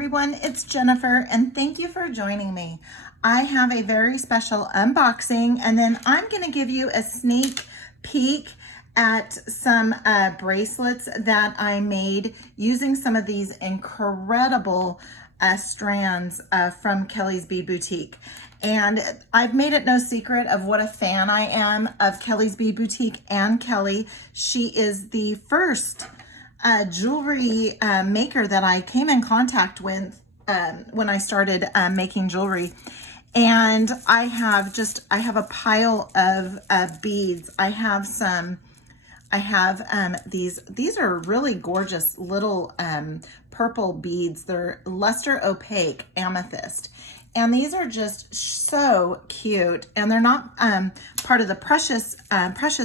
everyone, it's Jennifer and thank you for joining me. I have a very special unboxing and then I'm going to give you a sneak peek at some bracelets that I made using some of these incredible strands from Kelly's Bead Boutique. And I've made it no secret of what a fan I am of Kelly's Bead Boutique and Kelly. She is the first jewelry maker that I came in contact with when I started making jewelry. And I have a pile of beads. I have these are really gorgeous little purple beads. They're luster opaque amethyst. And these are just so cute, and they're not part of the precious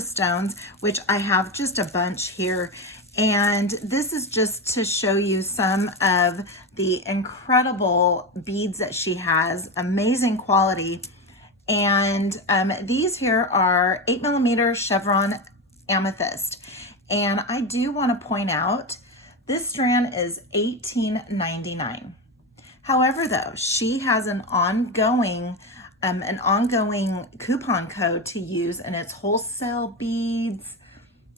stones, which I have just a bunch here. And this is just to show you some of the incredible beads that she has, amazing quality. And these here are 8mm chevron amethyst. And I do want to point out, this strand is $18.99. However, though, she has an ongoing coupon code to use, and it's wholesale beads.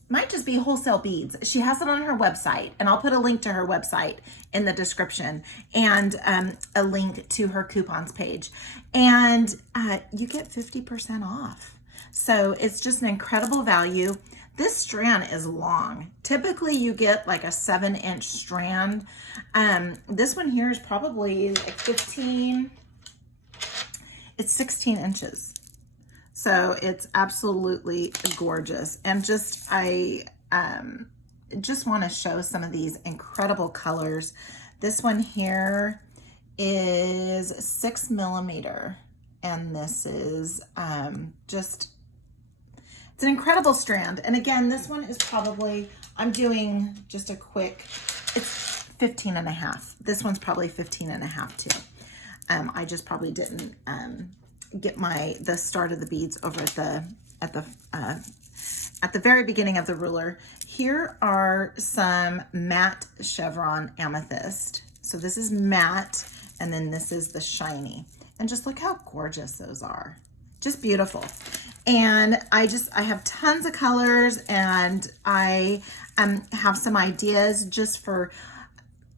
Might just be wholesale beads. She has it on her website, and I'll put a link to her website in the description and a link to her coupons page. And you get 50% off. So it's just an incredible value. This strand is long. Typically you get like a 7-inch strand. This one here is probably like 16, it's 16 inches. So it's absolutely gorgeous. And I just want to show some of these incredible colors. This one here is 6mm, and this is it's an incredible strand. And again, this one is probably, I'm doing just a quick, it's 15.5. This one's probably 15.5 too. I just probably didn't get the start of the beads over at the very beginning of the ruler. Here are some matte chevron amethyst. So this is matte, and then this is the shiny. And just look how gorgeous those are. Just beautiful. And I have tons of colors, and I have some ideas just for,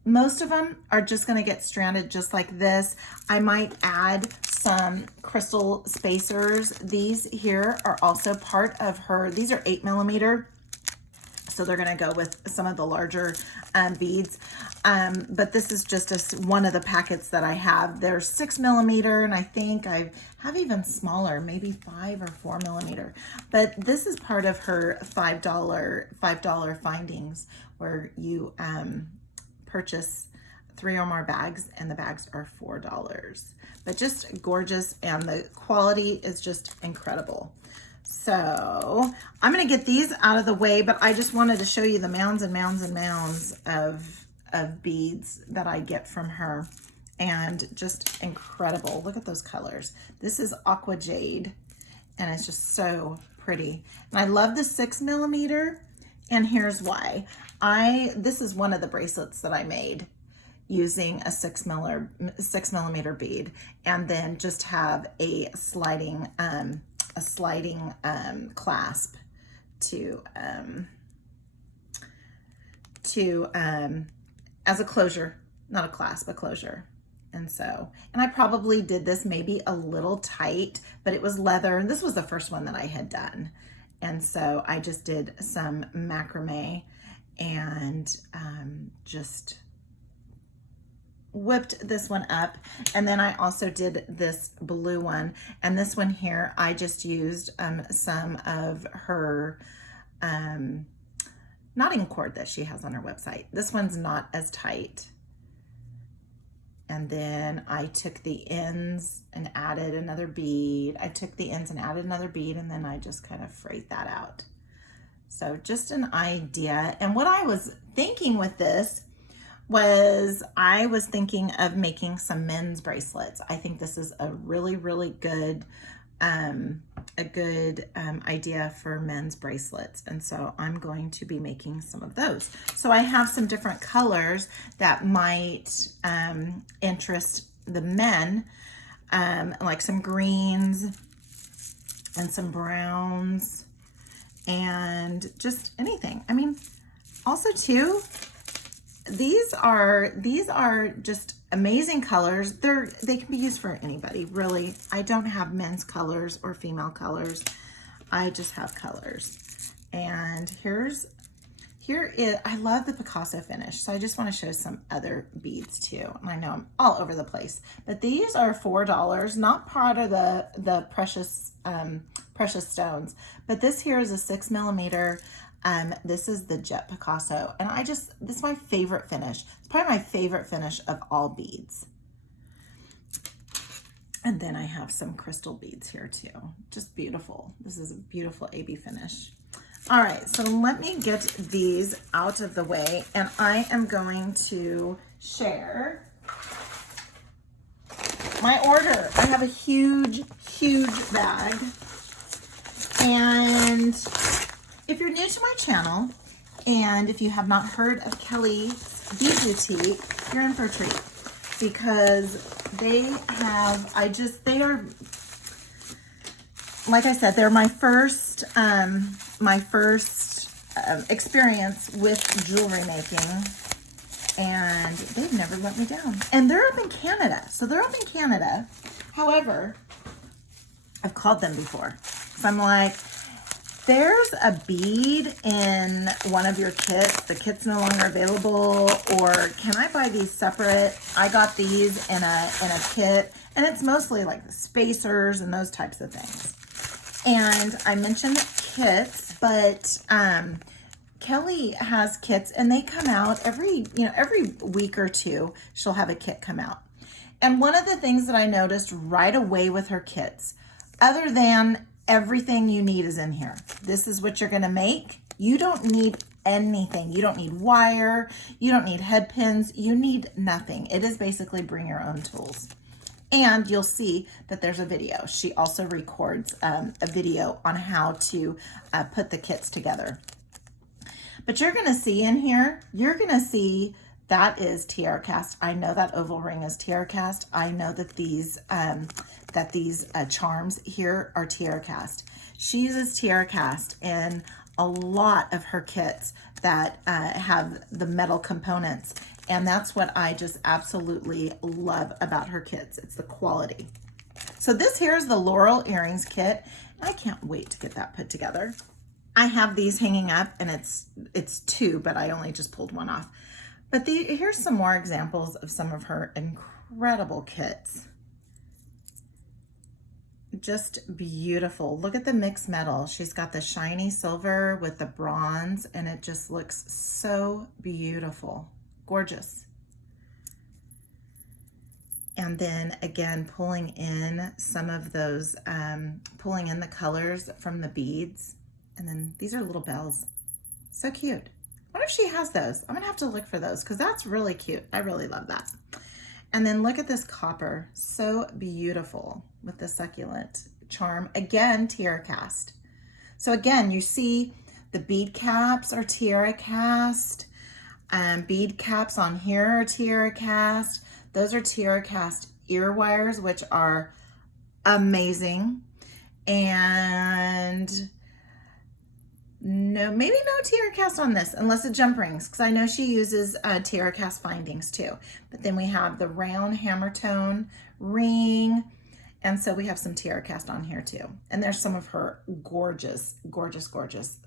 most of them are just gonna get stranded just like this. I might add some crystal spacers. These here are also part of her, these are 8mm. So they're gonna go with some of the larger beads. But this is just one of the packets that I have. There's 6mm, and I think I have even smaller, maybe 5 or 4mm. But this is part of her $5 findings, where you purchase 3 or more bags, and the bags are $4. But just gorgeous, and the quality is just incredible. So I'm gonna get these out of the way, but I just wanted to show you the mounds and mounds and mounds of beads that I get from her, and just incredible. Look at those colors. This is aqua jade, and it's just so pretty. And I love the 6mm, and here's why. This is one of the bracelets that I made using a 6mm bead, and then just have a sliding clasp to as a closure, not a clasp, a closure. And I probably did this maybe a little tight, but it was leather, and this was the first one that I had done. And so I just did some macrame and just whipped this one up. And then I also did this blue one, and this one here I just used some of her knotting cord that she has on her website. This one's not as tight. And then I took the ends and added another bead. I took the ends and added another bead, and then I just kind of frayed that out. So just an idea. And what I was thinking with this was, I was thinking of making some men's bracelets. I think this is a really, really good idea for men's bracelets. And so I'm going to be making some of those. So I have some different colors that might interest the men, like some greens and some browns and just anything. I mean, also too, these are just amazing colors. They can be used for anybody, really. I don't have men's colors or female colors. I just have colors. And here is, I love the Picasso finish. So I just want to show some other beads too. And I know I'm all over the place, but these are $4, not part of the precious stones, but this here is a 6mm. This is the Jet Picasso, and this is my favorite finish. It's probably my favorite finish of all beads. And then I have some crystal beads here too. Just beautiful. This is a beautiful AB finish. All right, so let me get these out of the way, and I am going to share my order. I have a huge, huge bag, and if you're new to my channel, and if you have not heard of Kelly's Bead Boutique, you're in for a treat, because they are, like I said, they're my first experience with jewelry making, and they've never let me down. And they're up in Canada, However, I've called them before, because I'm like, there's a bead in one of your kits, the kit's no longer available, or can I buy these separate? I got these in a kit, and it's mostly like the spacers and those types of things. And I mentioned kits, but Kelly has kits, and they come out every week or two. She'll have a kit come out. And one of the things that I noticed right away with her kits, other than everything you need is in here. This is what you're going to make. You don't need anything. You don't need wire. You don't need head pins. You need nothing. It is basically bring your own tools. And you'll see that there's a video. She also records a video on how to put the kits together. But you're going to see in here, you're going to see that is tiara cast. I know that oval ring is tiara cast. I know that these charms here are tiara cast. She uses tiara cast in a lot of her kits that have the metal components, and that's what I just absolutely love about her kits. It's the quality. So this here is the Laurel earrings kit. I can't wait to get that put together. I have these hanging up, and it's two, but I only just pulled one off. But here's some more examples of some of her incredible kits. Just beautiful. Look at the mixed metal. She's got the shiny silver with the bronze, and it just looks so beautiful. Gorgeous. And then again, pulling in some of those, pulling in the colors from the beads. And then these are little bells. So cute. I wonder if she has those. I'm gonna have to look for those, because that's really cute. I really love that. And then look at this copper, so beautiful with the succulent charm. Again, tiara cast. So again, you see the bead caps are tiara cast. Bead caps on here are tiara cast. Those are tiara cast ear wires, which are amazing. And no, maybe no tiara cast on this, unless it's jump rings, because I know she uses tiara cast findings too. But then we have the round hammer tone ring, and so we have some tiara cast on here too. And there's some of her gorgeous, gorgeous, gorgeous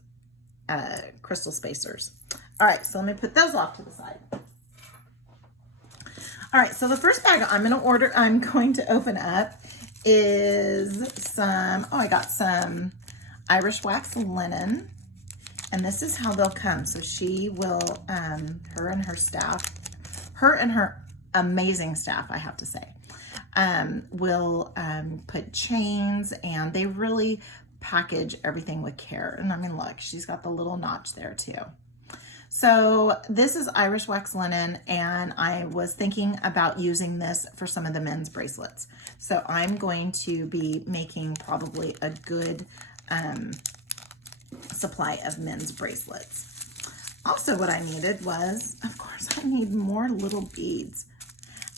crystal spacers. All right, so let me put those off to the side. All right, so the first bag I'm going to open up is some, I got some Irish wax linen. And this is how they'll come. So she will, her and her amazing staff, I have to say, will put chains, and they really package everything with care. And I mean, look, she's got the little notch there too. So this is Irish wax linen, and I was thinking about using this for some of the men's bracelets. So I'm going to be making probably a good supply of men's bracelets. Also, what I needed was, of course, I need more little beads.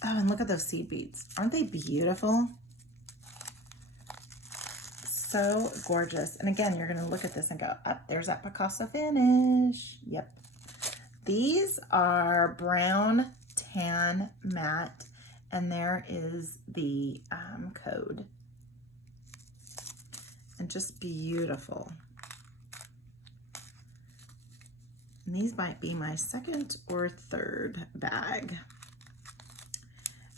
Oh, and look at those seed beads. Aren't they beautiful? So gorgeous. And again, you're going to look at this and go, oh, there's that Picasso finish. Yep. These are brown tan matte, and there is the code. And just beautiful. And these might be my second or third bag.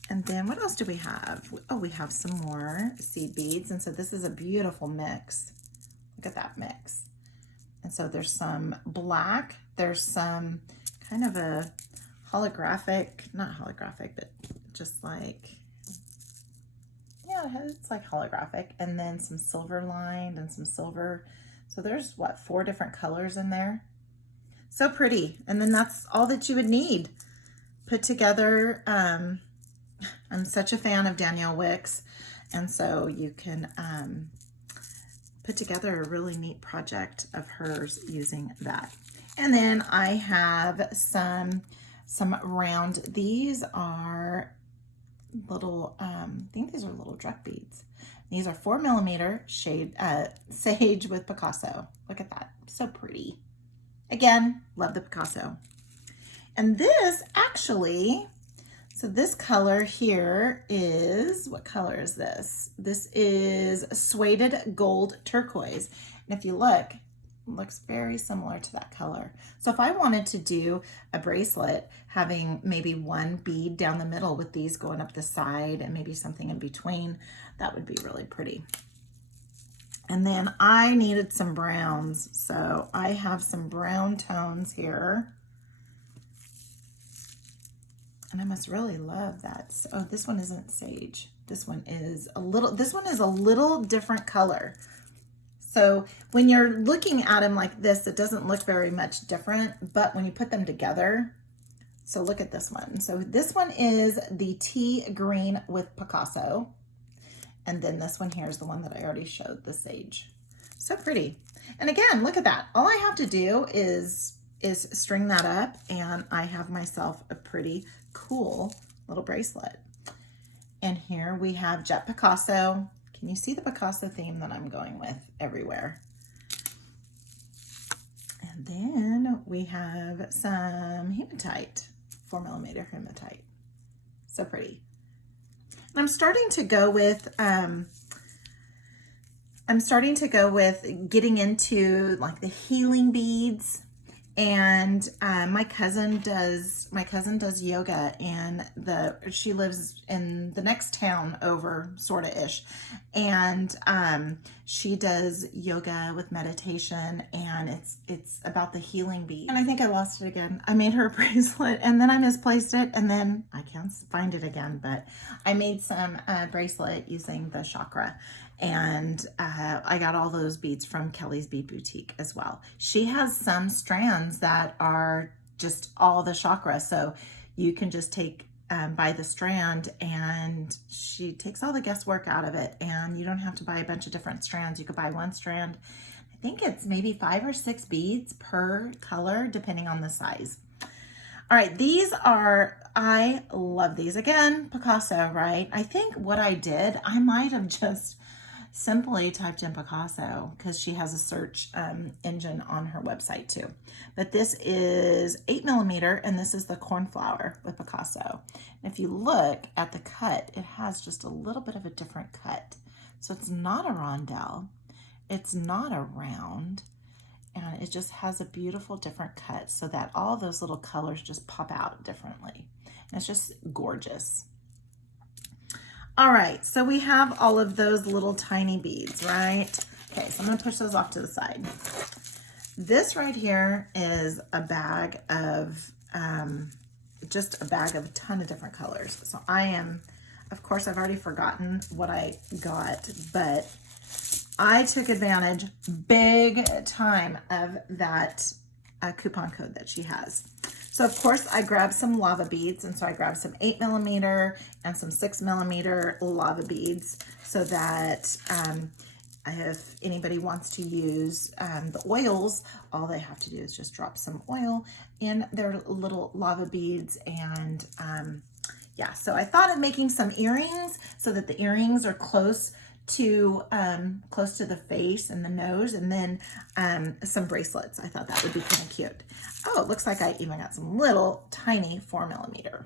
And then what else do we have? Oh, we have some more seed beads. And so this is a beautiful mix. Look at that mix. And so there's some black, there's some kind of a holographic, not holographic, but just like, yeah, it's like holographic. And then some silver lined and some silver. So there's what, 4 different colors in there. So pretty. And then that's all that you would need put together. I'm such a fan of Danielle Wicks, and so you can put together a really neat project of hers using that. And then I have some round, these are little, I think these are little drop beads. These are 4mm shade sage with Picasso. Look at that, so pretty. Again, love the Picasso. And this actually, so this color here is, what color is this? This is suede gold turquoise. And if you look, it looks very similar to that color. So if I wanted to do a bracelet having maybe one bead down the middle with these going up the side and maybe something in between, that would be really pretty. And then I needed some browns. So I have some brown tones here. And I must really love that. Oh, this one isn't sage. This one is a little different color. So when you're looking at them like this, it doesn't look very much different, but when you put them together, so look at this one. So this one is the tea green with Picasso. And then this one here is the one that I already showed, the sage. So pretty. And again, look at that. All I have to do is string that up, and I have myself a pretty cool little bracelet. And here we have Jet Picasso. Can you see the Picasso theme that I'm going with everywhere? And then we have some hematite, 4mm hematite. So pretty. And I'm starting to go with getting into like the healing beads. And my cousin does yoga, and she lives in the next town over, sorta ish, and she does yoga with meditation, and it's about the healing bead. And I think I lost it again. I made her a bracelet, and then I misplaced it, and then I can't find it again. But I made some bracelet using the chakra. And I got all those beads from Kelly's Bead Boutique as well. She has some strands that are just all the chakra. So you can just take, buy the strand, and she takes all the guesswork out of it. And you don't have to buy a bunch of different strands. You could buy one strand. I think it's maybe 5 or 6 beads per color, depending on the size. All right, I love these. Again, Picasso, right? I think what I did, I might have just simply typed in Picasso, because she has a search engine on her website too. But this is 8mm, and this is the cornflower with Picasso. And if you look at the cut, it has just a little bit of a different cut. So it's not a rondelle, it's not a round, and it just has a beautiful different cut, so that all those little colors just pop out differently. And it's just gorgeous. All right, so we have all of those little tiny beads, right? Okay, so I'm gonna push those off to the side. This right here is a bag of, just a bag of a ton of different colors. So of course, I've already forgotten what I got, but I took advantage big time of that coupon code that she has. So of course I grabbed some lava beads, and so I grabbed some 8mm and some 6mm lava beads so that if anybody wants to use the oils, all they have to do is just drop some oil in their little lava beads. And yeah, so I thought of making some earrings so that the earrings are close to the face and the nose, and then some bracelets. I thought that would be kind of cute. Oh, it looks like I even got some little tiny 4mm.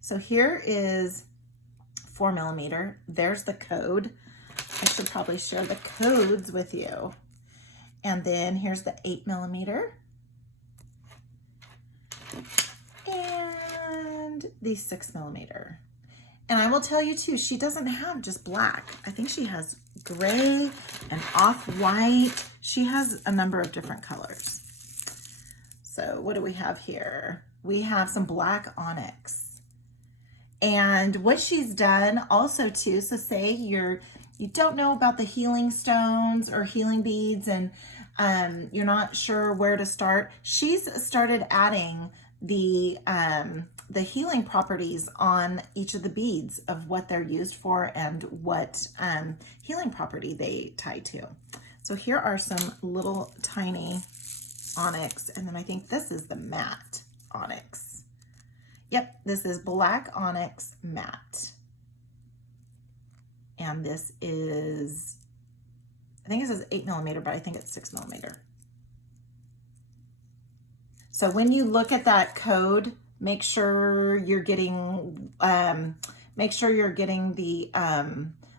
So here is 4mm. There's the code. I should probably share the codes with you. And then here's the 8mm. And the 6mm. And I will tell you too, she doesn't have just black. I think she has gray and off-white. She has a number of different colors. So what do we have here? We have some black onyx. And what she's done also too, so say you don't know about the healing stones or healing beads, and you're not sure where to start. She's started adding the healing properties on each of the beads of what they're used for and what healing property they tie to. So here are some little tiny onyx, and then I think this is the matte onyx. Yep, this is black onyx matte. And this is, I think it says 8mm, but I think it's 6mm. So when you look at that code, make sure you're getting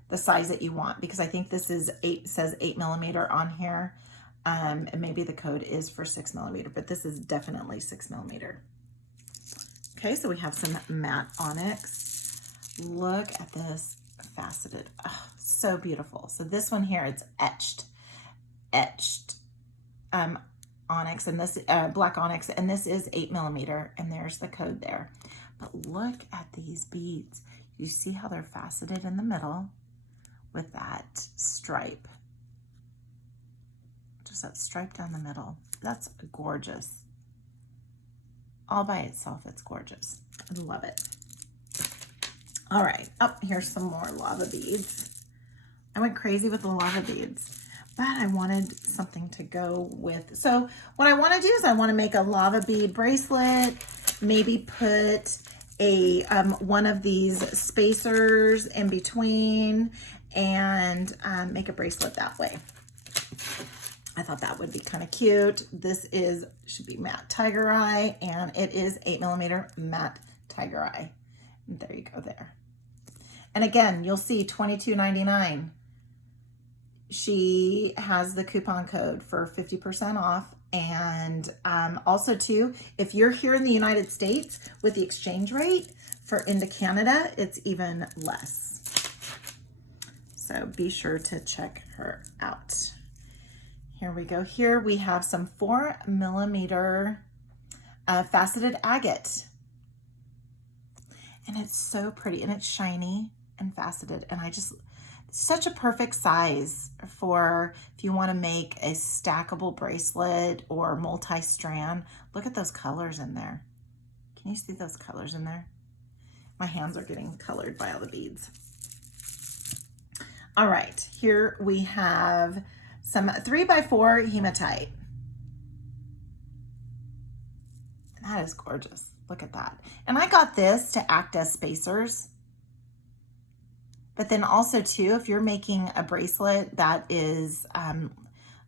the size that you want, because I think this is says 8mm on here, and maybe the code is for 6mm, but this is definitely 6mm. Okay, so we have some matte onyx. Look at this faceted, oh, so beautiful. So this one here, it's etched onyx, and this black onyx, and this is 8mm, and there's the code there. But look at these beads. You see how they're faceted in the middle with that stripe, just that stripe down the middle. That's gorgeous. All by itself, it's gorgeous. I love it. All right, oh, here's some more lava beads. I went crazy with the lava beads, but I wanted something to go with. So what I want to do is I want to make a lava bead bracelet, maybe put a one of these spacers in between, and make a bracelet that way. I thought that would be kind of cute. This should be matte tiger eye, and it is 8mm matte tiger eye. And there you go there. And again, you'll see $22.99. She has the coupon code for 50% off. And also too, if you're here in the United States, with the exchange rate for into Canada, it's even less. So be sure to check her out. Here we go. Here we have some 4mm faceted agate. And it's so pretty, and it's shiny and faceted. And such a perfect size for if you want to make a stackable bracelet or multi-strand. Look at those colors in there. Can you see those colors in there? My hands are getting colored by all the beads. All right, here we have some 3x4 hematite. That is gorgeous. Look at that. And I got this to act as spacers. But then also too, if you're making a bracelet that is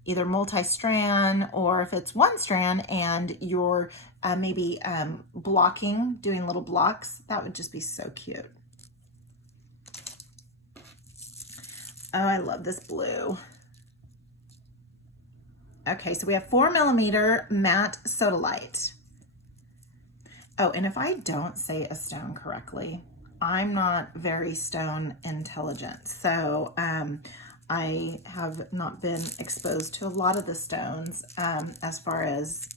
either multi-strand, or if it's one strand and you're maybe blocking, doing little blocks, that would just be so cute. Oh, I love this blue. Okay, so we have 4mm matte sodalite. Oh, and if I don't say a stone correctly, I'm not very stone intelligent. So I have not been exposed to a lot of the stones as far as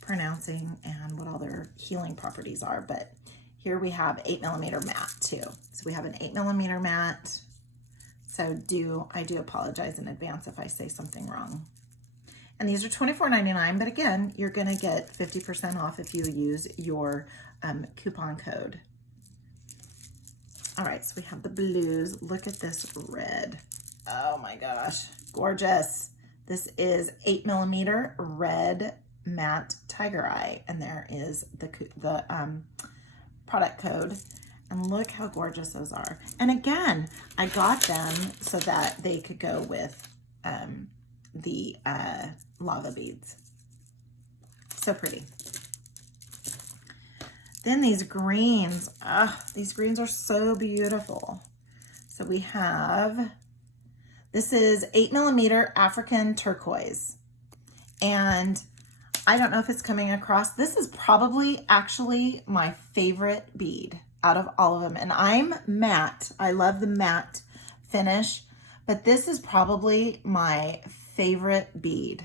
pronouncing and what all their healing properties are. But here we have 8mm matte too. So we have an 8mm matte. So I do apologize in advance if I say something wrong. And these are $24.99, but again, you're gonna get 50% off if you use your coupon code. All right, so we have the blues. Look at this red. Oh my gosh, gorgeous. This is 8mm red matte tiger eye, and there is the product code. And look how gorgeous those are. And again, I got them so that they could go with the lava beads. So pretty. Then these greens, these greens are so beautiful. So we have, this is 8mm African turquoise. And I don't know if it's coming across. This is probably actually my favorite bead out of all of them. And I'm matte. I love the matte finish, but this is probably my favorite bead.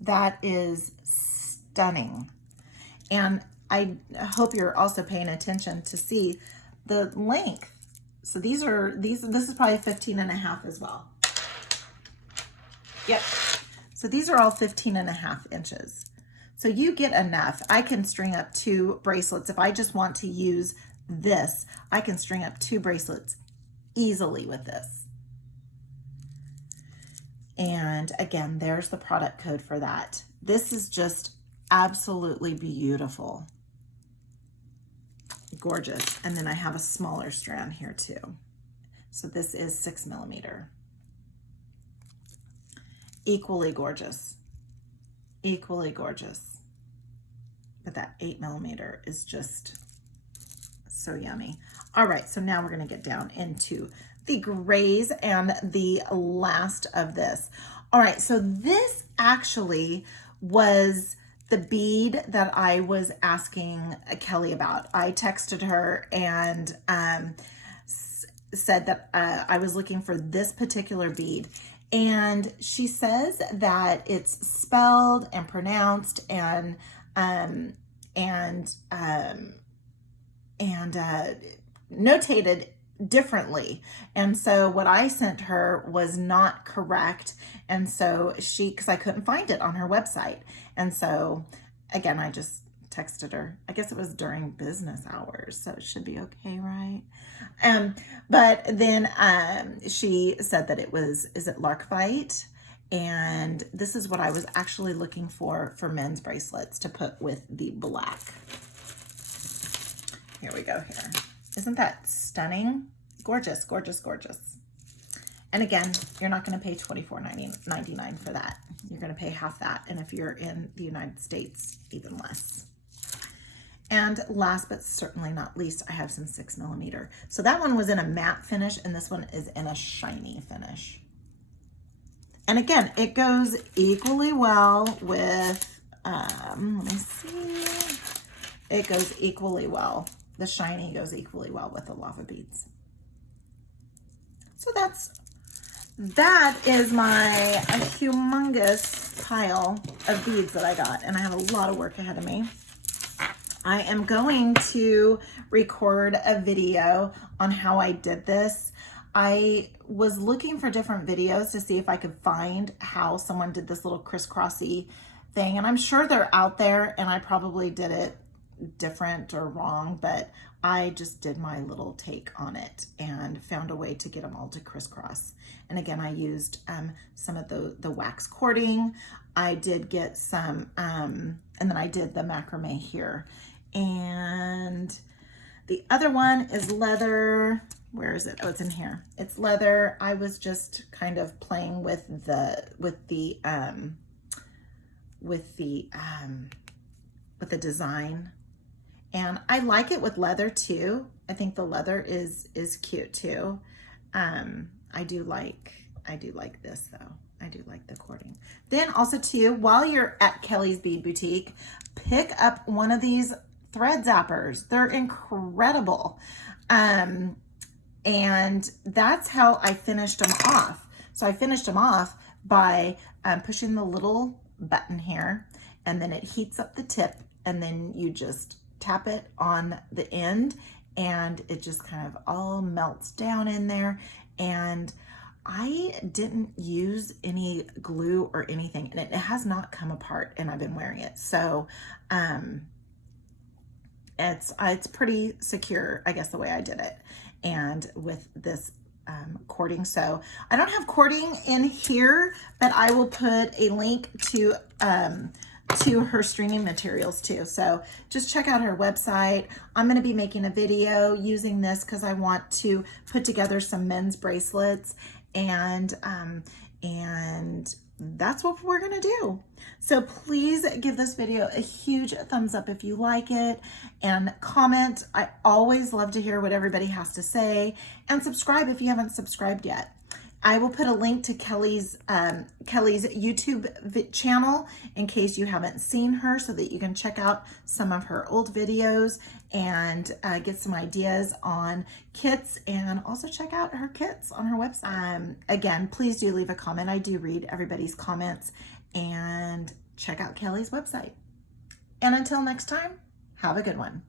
That is stunning. And I hope you're also paying attention to see the length. So this is probably 15.5 as well. Yep. So these are all 15.5 inches. So you get enough. I can string up 2 bracelets. If I just want to use this, I can string up 2 bracelets easily with this. And again, there's the product code for that. This is just absolutely beautiful. Gorgeous. And then I have a smaller strand here too. So this is 6mm. Equally gorgeous. Equally gorgeous. But that 8mm is just so yummy. All right, so now we're gonna get down into the grays and the last of this. All right, so this actually was the bead that I was asking Kelly about. I texted her and said that I was looking for this particular bead. And she says that it's spelled and pronounced and notated differently. And so what I sent her was not correct. And so because I couldn't find it on her website. And so again, I just texted her. I guess it was during business hours, so it should be okay, right? But then she said that it was, is it Larkvite? And this is what I was actually looking for men's bracelets to put with the black. Here we go here. Isn't that stunning? Gorgeous, gorgeous, gorgeous. And again, you're not going to pay $24.99 for that. You're going to pay half that. And if you're in the United States, even less. And last but certainly not least, I have some 6mm. So that one was in a matte finish, and this one is in a shiny finish. And again, it goes equally well with, let me see. It goes equally well. The shiny goes equally well with the lava beads. So that is my humongous pile of beads that I got, and I have a lot of work ahead of me. I am going to record a video on how I did this. I was looking for different videos to see if I could find how someone did this little crisscrossy thing, and I'm sure they're out there, and I probably did it different or wrong, but I just did my little take on it and found a way to get them all to crisscross. And again, I used some of the wax cording. I did get some, and then I did the macrame here. And the other one is leather. Where is it? Oh, it's in here. It's leather. I was just kind of playing with the design. And I like it with leather too. I think the leather is cute too. I do like this though. I do like the cording. Then also too, while you're at Kelly's Bead Boutique, pick up one of these thread zappers. They're incredible. And that's how I finished them off. So I finished them off by pushing the little button here, and then it heats up the tip, and then you just tap it on the end, and it just kind of all melts down in there. And I didn't use any glue or anything, and it has not come apart, and I've been wearing it. So it's pretty secure, I guess, the way I did it. And with this cording, so I don't have cording in here, but I will put a link to her stringing materials too. So just check out her website. I'm going to be making a video using this because I want to put together some men's bracelets, and that's what we're going to do. So please give this video a huge thumbs up if you like it, and comment. I always love to hear what everybody has to say, and subscribe if you haven't subscribed yet. I will put a link to Kelly's YouTube channel in case you haven't seen her, so that you can check out some of her old videos and get some ideas on kits, and also check out her kits on her website. Again, please do leave a comment. I do read everybody's comments, and check out Kelly's website. And until next time, have a good one.